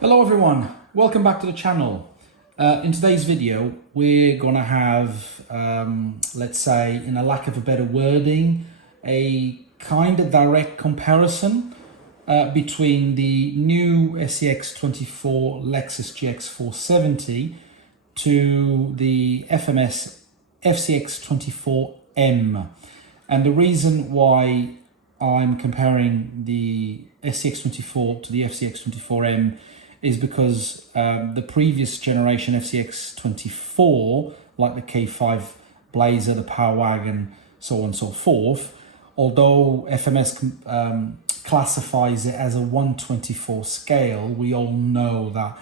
Hello everyone, welcome back to the channel. In today's video we're gonna have, let's say, in a lack of a better wording, a kind of direct comparison between the new SCX24 Lexus GX470 to the FMS FCX24M. And the reason why I'm comparing the SCX24 to the FCX24M is because the previous generation FCX24, like the K5 Blazer, the Power Wagon, so on and so forth, although FMS classifies it as a 1/24 scale, we all know that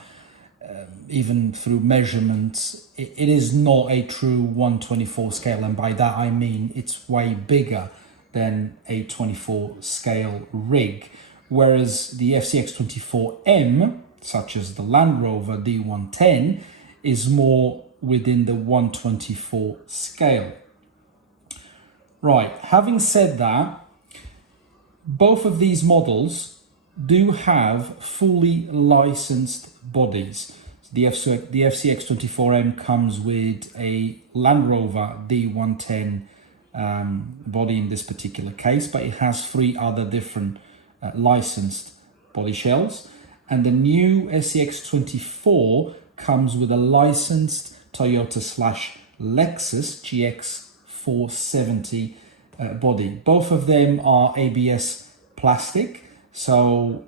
even through measurements, it is not a true 1/24 scale, and by that I mean it's way bigger than a 24 scale rig, whereas the FCX24M, such as the Land Rover D110, is more within the 1/24 scale. Right, having said that, both of these models do have fully licensed bodies. The FCX24M comes with a Land Rover D110 body in this particular case, but it has 3 other different licensed body shells. And the new SCX24 comes with a licensed Toyota/Lexus GX470 body. Both of them are ABS plastic, so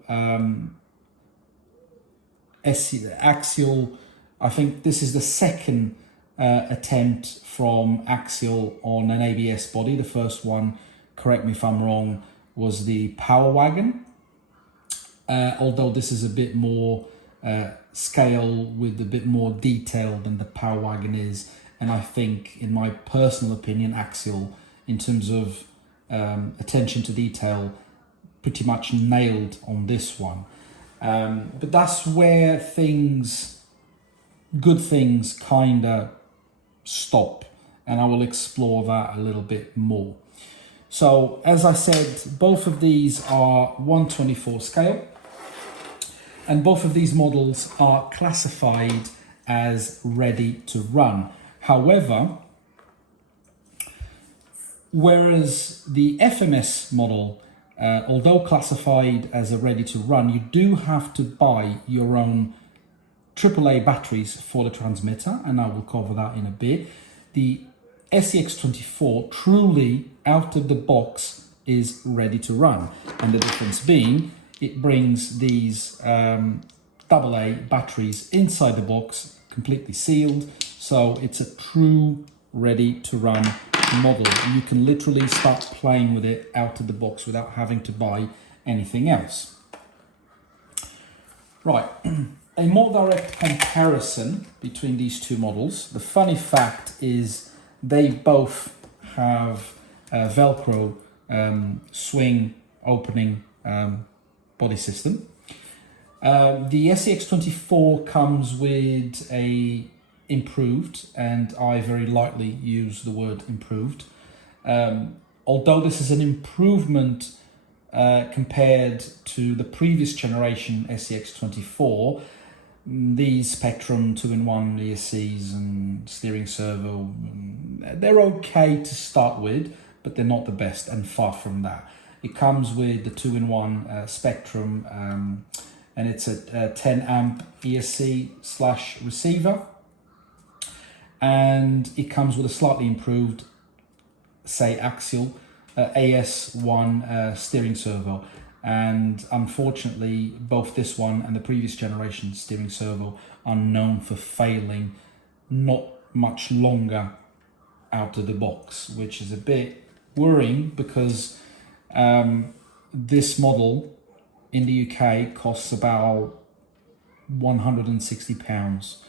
Axial, I think this is the second attempt from Axial on an ABS body. The first one, correct me if I'm wrong, was the Power Wagon. Although this is a bit more scale with a bit more detail than the Power Wagon is. And I think, in my personal opinion, Axial, in terms of attention to detail, pretty much nailed on this one. But that's where good things kind of stop. And I will explore that a little bit more. So, as I said, both of these are 1/24 scale. And both of these models are classified as ready to run. However, whereas the FMS model, although classified as a ready to run, you do have to buy your own AAA batteries for the transmitter, and I will cover that in a bit. The SCX24 truly out of the box is ready to run, and the difference being it brings these AA batteries inside the box, completely sealed, so it's a true ready to run model. You can literally start playing with it out of the box without having to buy anything else. Right, a more direct comparison between these two models. The funny fact is they both have Velcro swing opening body system. The SCX24 comes with a improved, and I very lightly use the word improved, although this is an improvement compared to the previous generation SCX24. These Spectrum 2-in-1 ESCs and steering servo, they're okay to start with, but they're not the best, and far from that. It comes with the 2-in-1 Spectrum, and it's a 10 amp ESC/receiver, and it comes with a slightly improved, say, Axial AS1 steering servo. And unfortunately, both this one and the previous generation steering servo are known for failing not much longer out of the box, which is a bit worrying because this model in the UK costs about £160,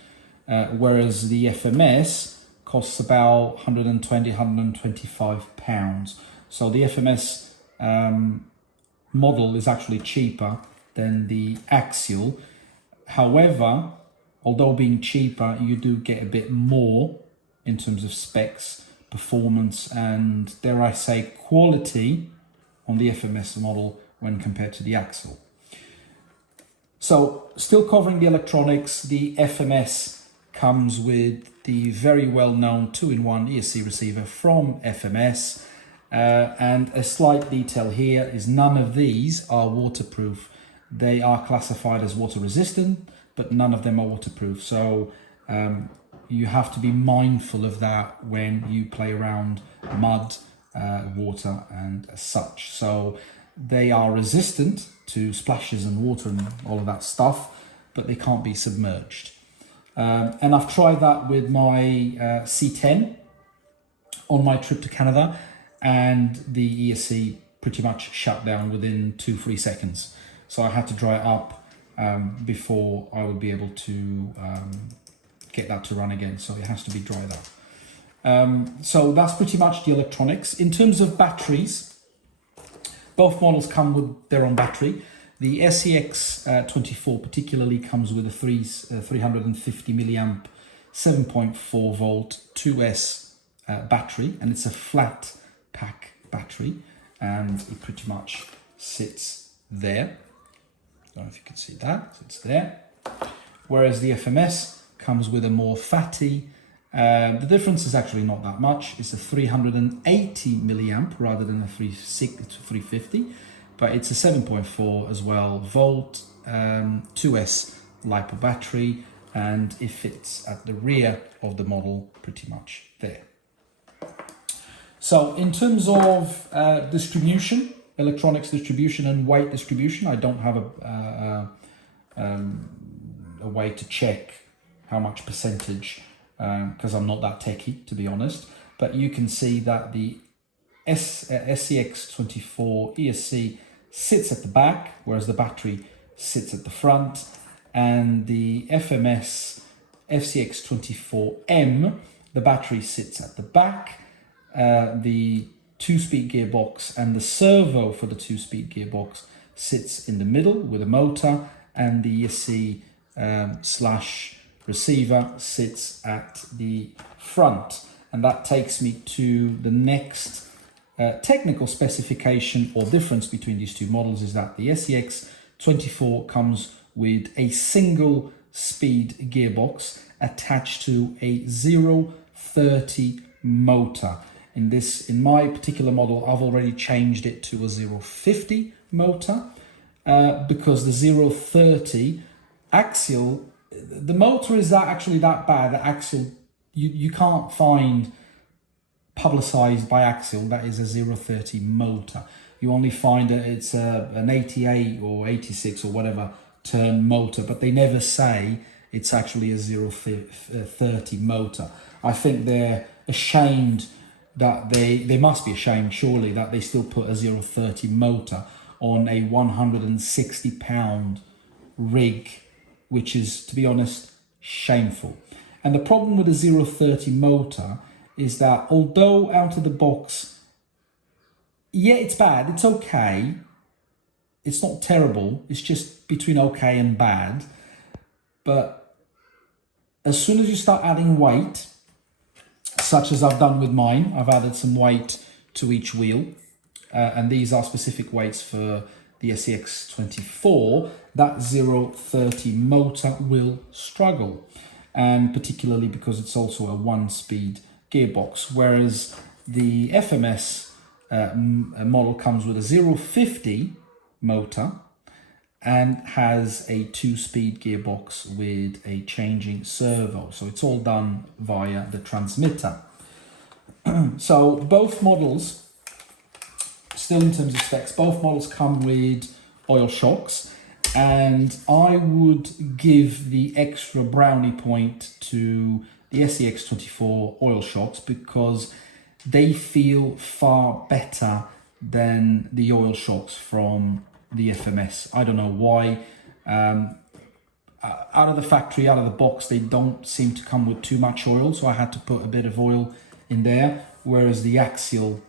whereas the FMS costs about £120, £125. So the FMS model is actually cheaper than the Axial. However, although being cheaper, you do get a bit more in terms of specs, performance, and, dare I say, quality on the FMS model when compared to the Axial. So still covering the electronics, the FMS comes with the very well-known 2-in-1 ESC receiver from FMS. And a slight detail here is none of these are waterproof. They are classified as water resistant, but none of them are waterproof. So you have to be mindful of that when you play around mud, water and such. So they are resistant to splashes and water and all of that stuff, but they can't be submerged. And I've tried that with my C10 on my trip to Canada, and the ESC pretty much shut down within 2-3 seconds. So I had to dry it up before I would be able to get that to run again. So it has to be dried up. So that's pretty much the electronics. In terms of batteries, both models come with their own battery. The SCX24 particularly comes with a 350 milliamp 7.4 volt 2S battery, and it's a flat pack battery, and it pretty much sits there. I don't know if you can see that, so it's there. Whereas the FMS comes with a more fatty, the difference is actually not that much. It's a 380 milliamp rather than a 350, but it's a 7.4 as well volt 2S LiPo battery, and it fits at the rear of the model pretty much there. So in terms of distribution, electronics distribution and weight distribution, I don't have a way to check how much percentage, because I'm not that techie, to be honest. But you can see that the SCX24 ESC sits at the back, whereas the battery sits at the front. And the FMS FCX24M, the battery sits at the back. The 2-speed gearbox and the servo for the 2-speed gearbox sits in the middle with a motor, and the ESC slash receiver sits at the front. And that takes me to the next technical specification or difference between these two models, is that the SCX24 comes with a single speed gearbox attached to a 030 motor. In my particular model, I've already changed it to a 050 motor because the 030 Axial, the motor is actually that bad that Axial, you can't find publicized by Axial that is a 030 motor. You only find it's an 88 or 86 or whatever turn motor, but they never say it's actually a 030 motor. I think they're ashamed that they must be ashamed, surely, that they still put a 030 motor on a 160 pound rig, which is, to be honest, shameful. And the problem with the 030 motor is that although out of the box, yeah, it's bad, it's okay, it's not terrible, it's just between okay and bad, but as soon as you start adding weight, such as I've done with mine, I've added some weight to each wheel, and these are specific weights for the SCX24, that 030 motor will struggle, and particularly because it's also a 1-speed gearbox, whereas the FMS model comes with a 050 motor and has a 2-speed gearbox with a changing servo. So it's all done via the transmitter. So both models, still in terms of specs, both models come with oil shocks, and I would give the extra brownie point to the SCX24 oil shocks because they feel far better than the oil shocks from the FMS. I don't know why. Out of the factory, out of the box, they don't seem to come with too much oil, so I had to put a bit of oil in there, whereas the Axial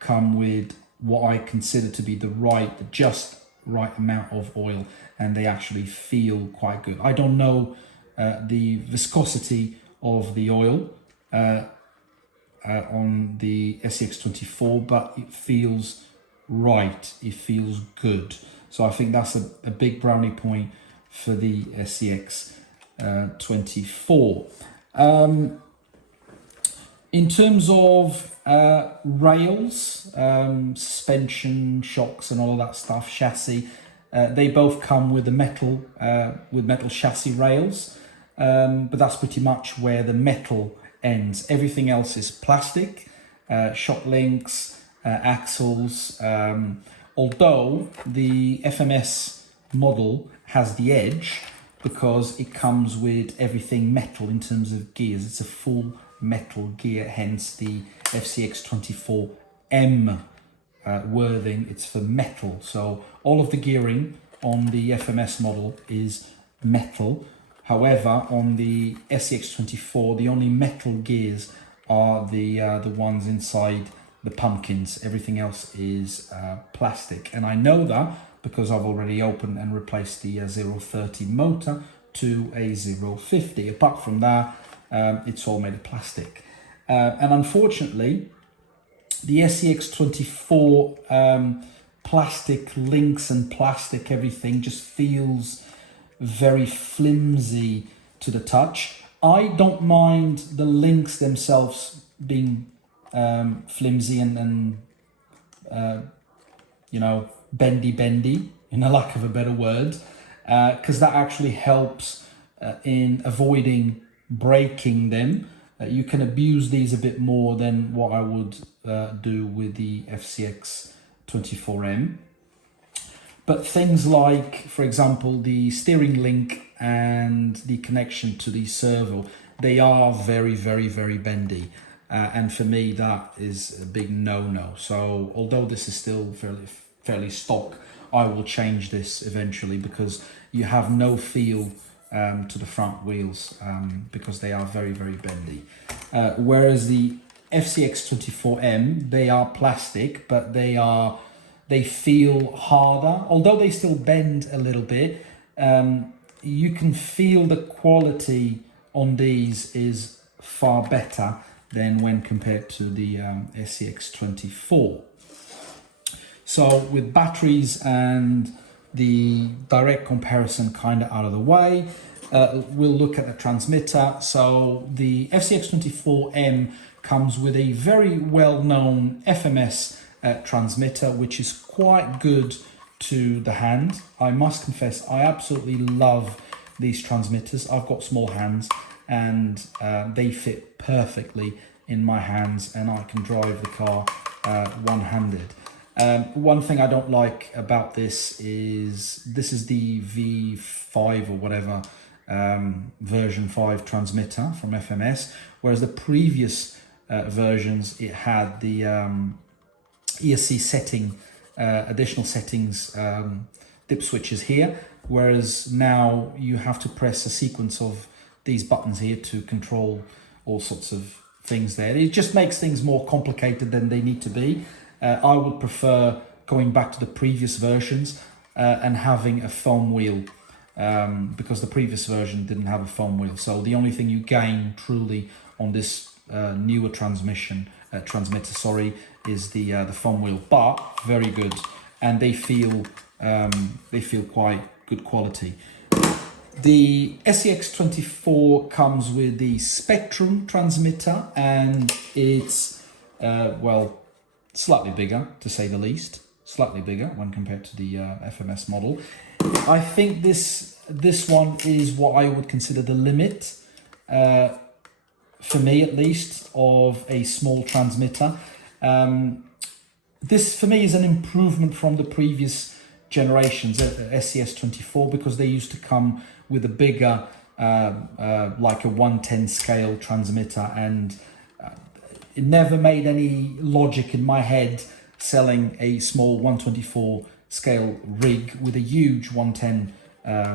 come with what I consider to be the just right amount of oil, and they actually feel quite good. I don't know the viscosity of the oil on the SCX24, but it feels right, it feels good. So I think that's a big brownie point for the SCX24. In terms of rails, suspension, shocks and all of that stuff, chassis, they both come with metal chassis rails, but that's pretty much where the metal ends. Everything else is plastic, shock links, axles, although the FMS model has the edge because it comes with everything metal in terms of gears. It's a full metal gear, hence the FCX24M wording. It's for metal. So all of the gearing on the FMS model is metal. However, on the SCX24, the only metal gears are the ones inside the pumpkins. Everything else is plastic. And I know that because I've already opened and replaced the 030 motor to a 050. Apart from that, it's all made of plastic. And unfortunately, the SCX24 plastic links and plastic everything just feels very flimsy to the touch. I don't mind the links themselves being flimsy and you know, bendy, in a lack of a better word, because that actually helps in avoiding breaking them. You can abuse these a bit more than what I would do with the FCX24M. But things like, for example, the steering link and the connection to the servo, they are very, very, very bendy. And for me, that is a big no-no. So although this is still fairly stock, I will change this eventually because you have no feel to the front wheels because they are very, very bendy. Whereas the FCX24M, they are plastic, but they feel harder. Although they still bend a little bit, you can feel the quality on these is far better than when compared to the SCX24. So with batteries and the direct comparison kind of out of the way, we'll look at the transmitter. So the FCX24M comes with a very well-known FMS transmitter, which is quite good to the hand. I must confess, I absolutely love these transmitters. I've got small hands and they fit perfectly in my hands, and I can drive the car one-handed. One thing I don't like about this is the V5 or whatever version 5 transmitter from FMS, whereas the previous versions, it had the ESC setting, additional settings, dip switches here, whereas now you have to press a sequence of these buttons here to control all sorts of things there. It just makes things more complicated than they need to be. I would prefer going back to the previous versions and having a foam wheel, because the previous version didn't have a foam wheel. So the only thing you gain truly on this newer transmitter, is the foam wheel. But very good, and they feel quite good quality. The SCX24 comes with the Spectrum transmitter, and it's well, slightly bigger, to say the least. Slightly bigger when compared to the FMS model. I think this one is what I would consider the limit, for me at least, of a small transmitter. This for me is an improvement from the previous generations, SCS24, because they used to come with a bigger, like a 110 scale transmitter, and it never made any logic in my head selling a small 124 scale rig with a huge 110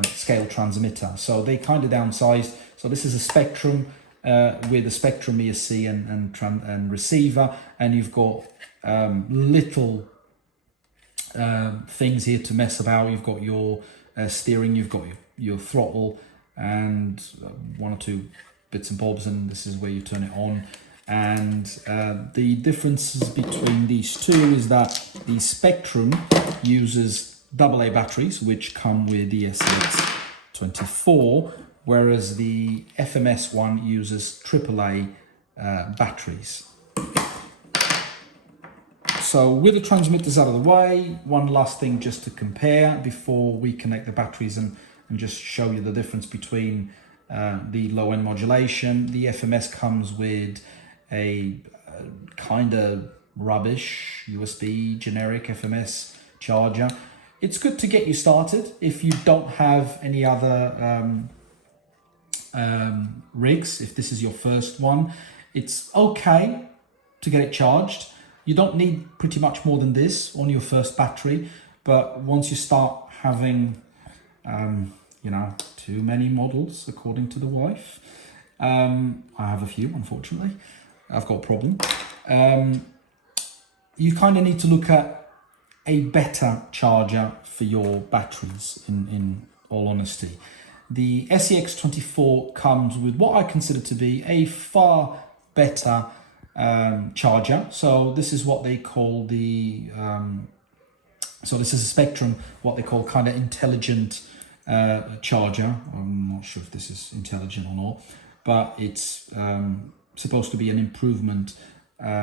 scale transmitter. So they kind of downsized. So this is a Spectrum with a Spectrum ESC and receiver, and you've got little things here to mess about. You've got your steering, you've got your throttle, and one or two bits and bobs, and this is where you turn it on. And the differences between these two is that the Spectrum uses AA batteries, which come with the SCX24, whereas the FMS one uses AAA batteries. So with the transmitters out of the way, one last thing just to compare before we connect the batteries and just show you the difference between the low end modulation. The FMS comes with a kind of rubbish USB generic FMS charger. It's good to get you started if you don't have any other rigs. If this is your first one, it's okay to get it charged. You don't need pretty much more than this on your first battery, but once you start having you know, too many models, according to the wife, I have a few, unfortunately, I've got a problem, you kind of need to look at a better charger for your batteries, in all honesty. The SCX24 comes with what I consider to be a far better charger. So this is what they call the so this is a Spectrum, what they call kind of intelligent charger. I'm not sure if this is intelligent or not, but it's supposed to be an improvement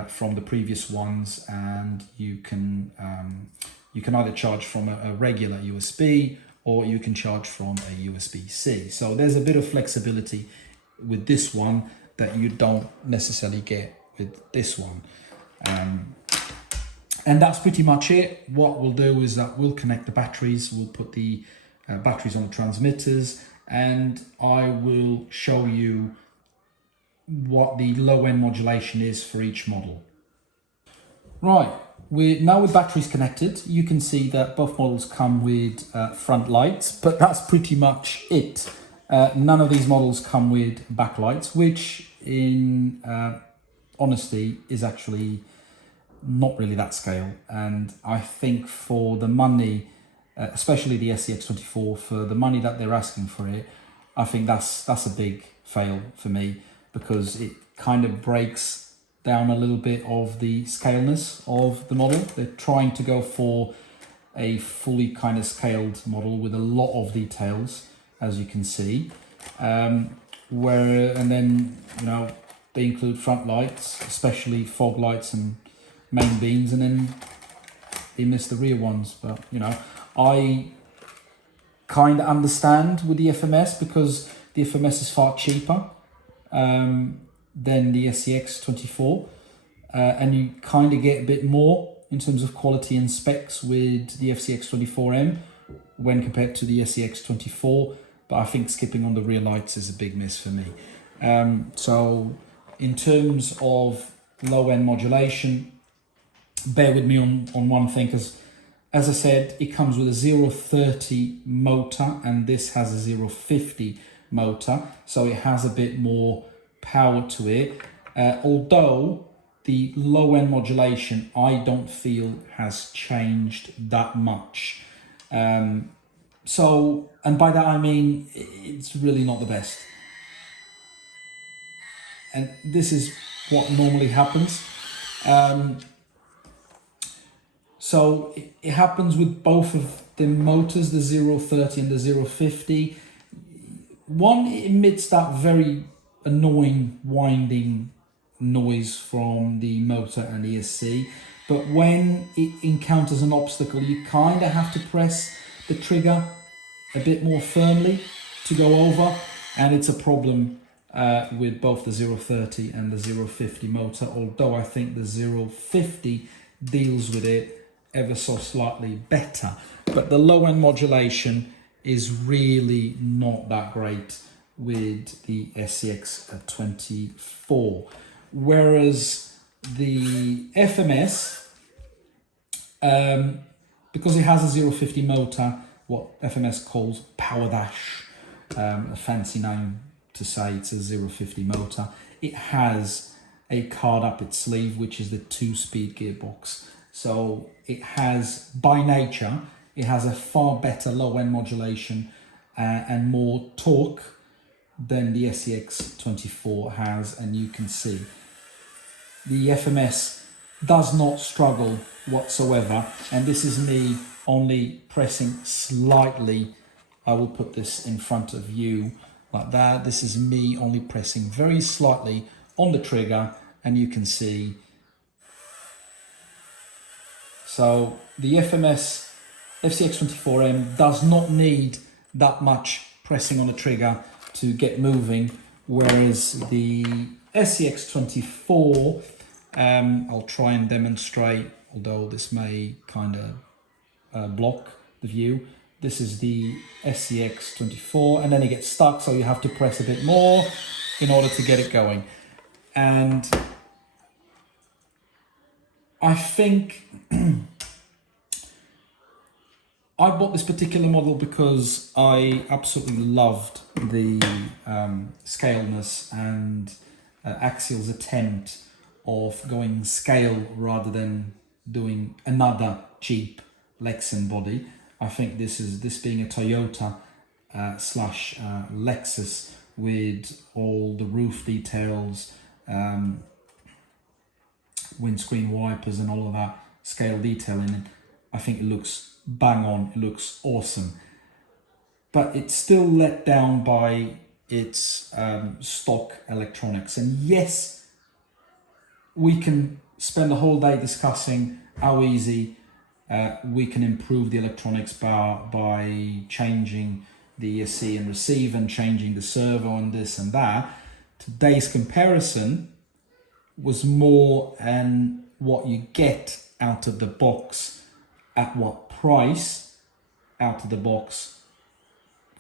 from the previous ones, and you can either charge from a regular USB or you can charge from a USB-C. So there's a bit of flexibility with this one that you don't necessarily get with this one. And that's pretty much it. What we'll do is that we'll connect the batteries, we'll put the batteries on the transmitters, and I will show you what the low end modulation is for each model. Right, now with batteries connected, you can see that both models come with front lights, but that's pretty much it. None of these models come with backlights, which in honesty is actually not really that scale. And I think for the money, especially the SCX24, for the money that they're asking for it, I think that's a big fail for me, because it kind of breaks down a little bit of the scaleness of the model. They're trying to go for a fully kind of scaled model with a lot of details, as you can see. And then, you know, they include front lights, especially fog lights and main beams, and then they miss the rear ones. But, you know, I kind of understand with the FMS, because the FMS is far cheaper than the SCX24, and you kind of get a bit more in terms of quality and specs with the FCX24M when compared to the SCX24, but I think skipping on the rear lights is a big miss for me. So in terms of low-end modulation, bear with me on one thing, because as I said, it comes with a 030 motor and this has a 050 motor, so it has a bit more power to it, although the low-end modulation I don't feel has changed that much. So, and by that I mean it's really not the best, and this is what normally happens. So it happens with both of the motors, the 030 and the 050. One emits that very annoying winding noise from the motor and ESC, but when it encounters an obstacle, you kind of have to press the trigger a bit more firmly to go over, and it's a problem with both the 030 and the 050 motor, although I think the 050 deals with it ever so slightly better. But the low end modulation is really not that great with the SCX24, whereas the FMS, because it has a 050 motor, what FMS calls power dash, a fancy name to say it's a 050 motor, it has a card up its sleeve, which is the 2-speed gearbox. So it has, by nature, it has a far better low-end modulation and more torque than the SCX24 has, and you can see the FMS does not struggle whatsoever. And this is me only pressing slightly. I will put this in front of you like that. This is me only pressing very slightly on the trigger, and you can see. So the FMS FCX24M does not need that much pressing on the trigger to get moving, whereas the SCX24, I'll try and demonstrate, although this may kind of block the view. This is the SCX24, and then it gets stuck, so you have to press a bit more in order to get it going. And I think I bought this particular model because I absolutely loved the scaleness and Axial's attempt of going scale rather than doing another cheap Lexan body. I think this being a Toyota slash Lexus with all the roof details, windscreen wipers and all of that scale detail in it, I think it looks bang on, it looks awesome. But it's still let down by its stock electronics. And yes, we can spend the whole day discussing how easy we can improve the electronics by changing the ESC and receive and changing the servo and this and that. Today's comparison was more and what you get out of the box, at what price out of the box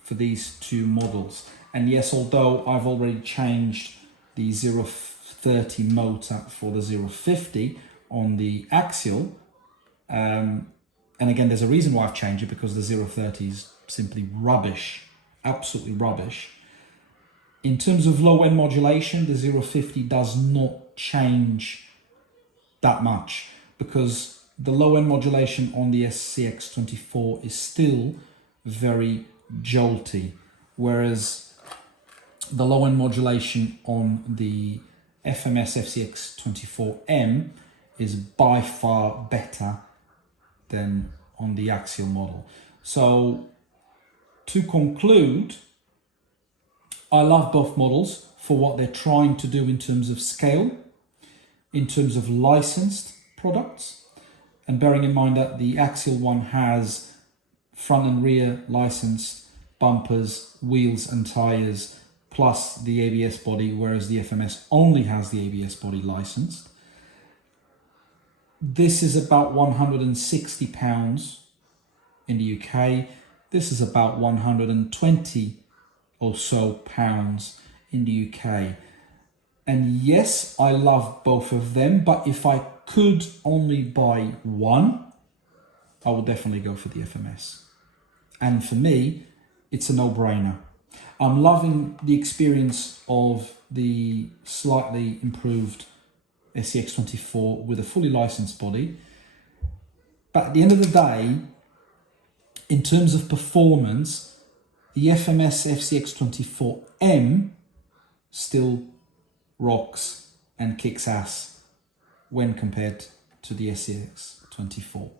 for these two models. And yes, although I've already changed the 030 motor for the 050 on the Axial, and again, there's a reason why I've changed it, because the 030 is simply rubbish, absolutely rubbish. In terms of low-end modulation, the 050 does not change that much, because the low-end modulation on the SCX24 is still very jolty, whereas the low-end modulation on the FMS FCX24M is by far better than on the Axial model. So to conclude, I love both models for what they're trying to do in terms of scale, in terms of licensed products, and bearing in mind that the Axial one has front and rear licensed bumpers, wheels and tires, plus the ABS body, whereas the FMS only has the ABS body licensed. This is about £160 in the UK. This is about 120 or so pounds in the UK. And yes, I love both of them, but if I could only buy one, I would definitely go for the FMS. And for me, it's a no-brainer. I'm loving the experience of the slightly improved SCX24 with a fully licensed body. But at the end of the day, in terms of performance, the FMS FCX24M still rocks and kicks ass when compared to the SCX24.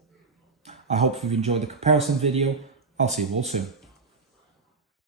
I hope you've enjoyed the comparison video. I'll see you all soon.